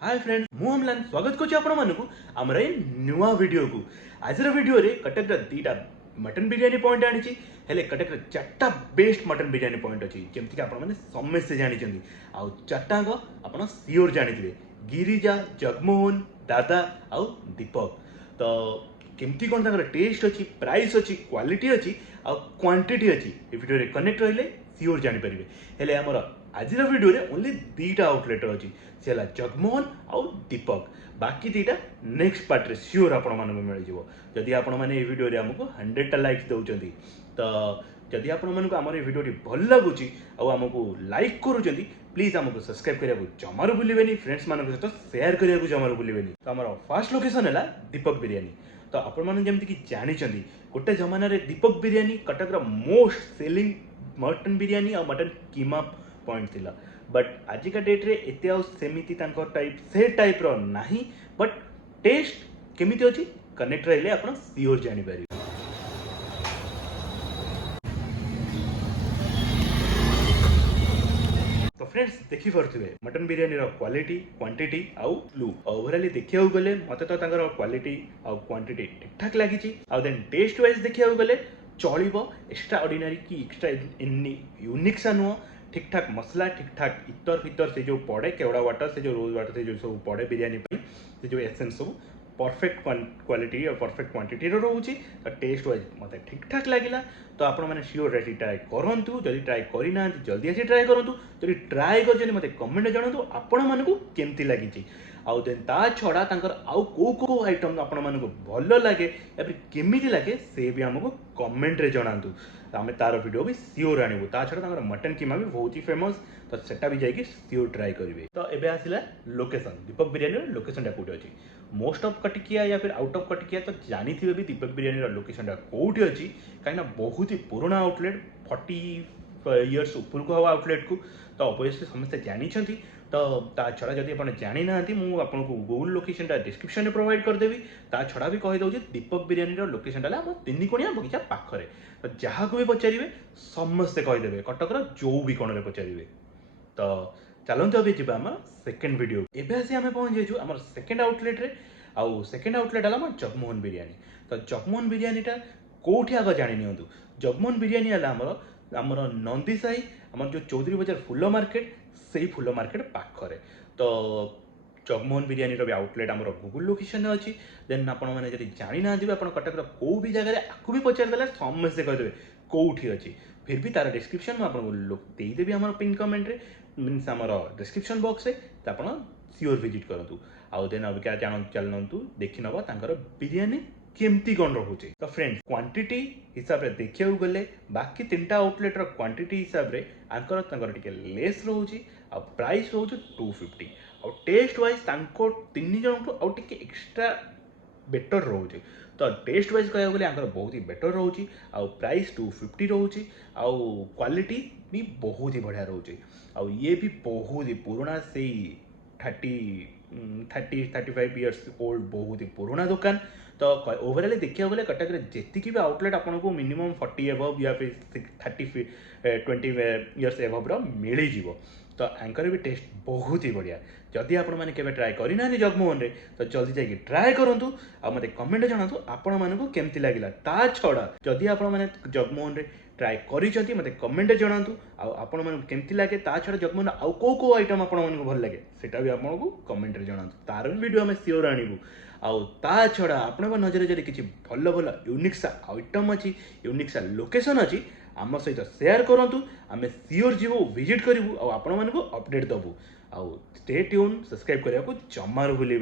Hi friends मु अमलान स्वागत करुच्ची आपण मानकु आमर ए नुआ वीडियो को आज वीडियो रे कटक दीटा मटन बिरियानी पॉइंट आनी हेले कटक चार्टा बेस्ट मटन बिरियानी पॉइंट अच्छी जमती कि आपण समस्ते जानी आउ चार्टा आप सियोर जानी गिरिजा जगमोहन दादा आउ दीपक तो केमती कौन टेस्ट अच्छी प्राइस अच्छी क्वालिटी अच्छी आउ क्वांटिटी अच्छी ये वीडियो रे कनेक्ट रहिले सियोर जानीपारे हेले आमर आज वीडियो रे ओनली दीटा आउटलेट अच्छी से जगमोहन आउ दीपक बाकी दीटा नेक्स्ट पार्ट रे सियोर आपण मानक मिल जाव जदि आपण माने ए वीडियो रे हमको 100टा लाइक्स दउचंती तो जदि आपण मानक हमर ए वीडियो भल लागुची आउ हमको लाइक करूचंती प्लीज हमको सब्सक्राइब करिया जमार भूलिबेनी फ्रेंड्स मानक सहित शेयर करिया जमार भूलिबेनी तो हमर फर्स्ट लोकेशन है दीपक बिरियानी तो आपण माने जेमति कि जानि चंदी गोटे जमाना रे दीपक बिरियानी कटक रा मोस्ट सेलिंग मटन बिरियानी और मटन कीमा पॉइंट थिला बट आजिका डेट रे एते आउ सेमिति तांको टाइप से टाइप रो नाही बट टेस्ट केमिति अछि कनेक्ट रहिले आपण सियोर जानि पारि। तो फ्रेंड्स देखि परथिबे मटन बिरियानी रो क्वालिटी क्वांटिटी आउ लुक ओवरऑली देखिया गले मते तो तांगर क्वालिटी आउ क्वांटिटी ठीक ठाक लागिची आउ देन टेस्ट वाइज देखिया गले चलिबो एक्स्ट्रा ऑर्डिनरी की एक्स्ट्रा यूनिक सा नुह ठीक ठाक मसला ठीक ठाक इतर फितर से जो पड़े केवड़ा वाटर से जो रोज वाटर से जो सब पड़े बिरियानी से जो एसेंस सब परफेक्ट क्वालिटी और परफेक्ट क्वांटिटी रोचे तो टेस्ट वाइज मत ठीक ठाक लगे तो आपण मैंने सियोर रेडी ट्राए करूँ जदि ट्राए करना जल्दी आसी ट्राए करूँ जदि ट्राए कर मत कमेंट जनातु आपण मानक केमती लगी आउ देन ता छड़ा तांकर आउ को आइटम आपण मानक भल लगे या फिर केमिति लगे से भी हमको कमेंट रे जनातु आम तार वीडियो भी सियोर आणबू ता छड़ा मटन कीमा भी बहुत ही फेमस तो सेटा भी जाइए सियोर ट्राए करेंगे। तो एबे आसिला लोकेशन दीपक बिरियानी लोकेशन कौटी अच्छी मोस्ट ऑफ कटिकिया या फिर आउट ऑफ कटिकिया तो जानी थे भी दीपक बिरियानी लोकेशन कौटी अच्छी कहीं बहुत ही पुराना आउटलेट 40 इयर्स ऊपर को हवा आउटलेट को तो ऑब्वियसली समस्ते जानी तो ता छड़ा जदि आप जानी ना आपको गूगल लोकेशन डिस्क्रिप्शन में प्रोवाइड करदेवी ता छड़ा भी कहीदे दीपक बिरियानी लोकेशन आम तीन कोणिया बगीचा पाखरे तो जहाँ को भी पचारे समस्ते कहीदेवे कटकर जो भी कोण में पचारे तो चलते अभी जी आम सेकेंड वीडियो एवं आसी आम पहुँच जाइए आम सेकेंड आउटलेट रे आउ सेकेंड आउटलेट है आम जगमोहन बिरियानी तो जगमोहन बिरियानीटा कौटी आग जानी नियंतु जगमोहन बिरियानी है आमर नंदी साही आम जो चौधरी बजार फुल मार्केट से फुल मार्केट पाखरे तो जगमोहन बिरियानी भी आउटलेट आम गूगल लोकेशन अच्छी देन आपने जब जानी ना आप कटक कौ भी जगह आपको भी पचारदेला समस्ते कहीदेवे कौटी अच्छी फिर भी तार डिस्क्रिप्शन में आपको देदेवी आम पिन कमेंट रे मीन्स आमर डिस्क्रिप्शन बॉक्स रे तो आप सियोर विजिट करूँ आउ देन अब क्या चलतु देखी नवा बिरियानी केमती कौन रोचे तो फ्रेंड्स क्वांटिटी हिसाब रे देखिया गले बाकी तीनटा आउटलेट रो क्वांटिटी हिसाब रे आंकर टिके लेस रोची आ प्राइस रोचे 250 और टेस्ट वाइज तांको तीन जन को और टिके एक्स्ट्रा बेटर रोचे तो टेस्ट वाइज कह गले आंकर बहुत ही बेटर रोची आ प्राइस 250 रोची आ क्वालिटी भी बहुत ही बढ़िया रोचे आ ये भी बहुत ही पुराना से 35 इयर्स ओल्ड बहुत ही पुराना दुकान तो ओवरऑल देखिए गले कटक जी भी आउटलेट आपको मिनिमम 40 एबव या फिर 20 इयर्स एबव मिल जाव तो एंकर भी टेस्ट बहुत ही बढ़िया जदि आपण मैंने केवे ट्राए करना जगमोहन रे तो जल्दी जाइए ट्राए करूँ आ मत कमेंट जनातु आपण मानक केमती लगिला ता छड़ा जदि आपण मैंने जगमोहन रे ट्राए करिसेंती मते कमेंट जनातु आपण मानक केमती लगे ता छड़ा जगमोहन आउ को आइटम आपण मानक भल लगे सेटा भी आपको कमेंट रे जनातु तार भी वीडियो आम सियोर आणबू आउ ता छड़ा आपण नजर जदि किसी भल भल यूनिक सा आइटम अच्छी यूनिक सा लोकेशन अच्छी आम सहित शेयर करूँ आम सियोर जीवु विजिट करूँ आपण मानक अपडेट दबू आउ स्टे ट्यून सब्सक्राइब करने को जमार भूलें।